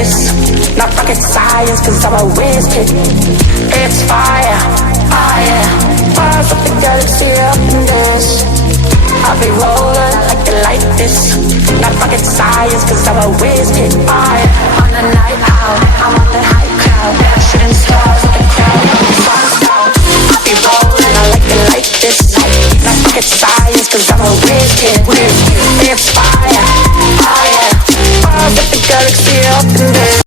this. Not rocket science, cause I'm a whiz kid. It's fire, fire. Fires up the galaxy up in this. I'll be rolling like you like this. Not rocket science, cause I'm a whiz kid. Fire. On the night out, I'm on the high cloud. Shooting stars with the crowd. I'll be rolling, I like it like this. Not rocket science, cause I'm a whiz kid. It's fire.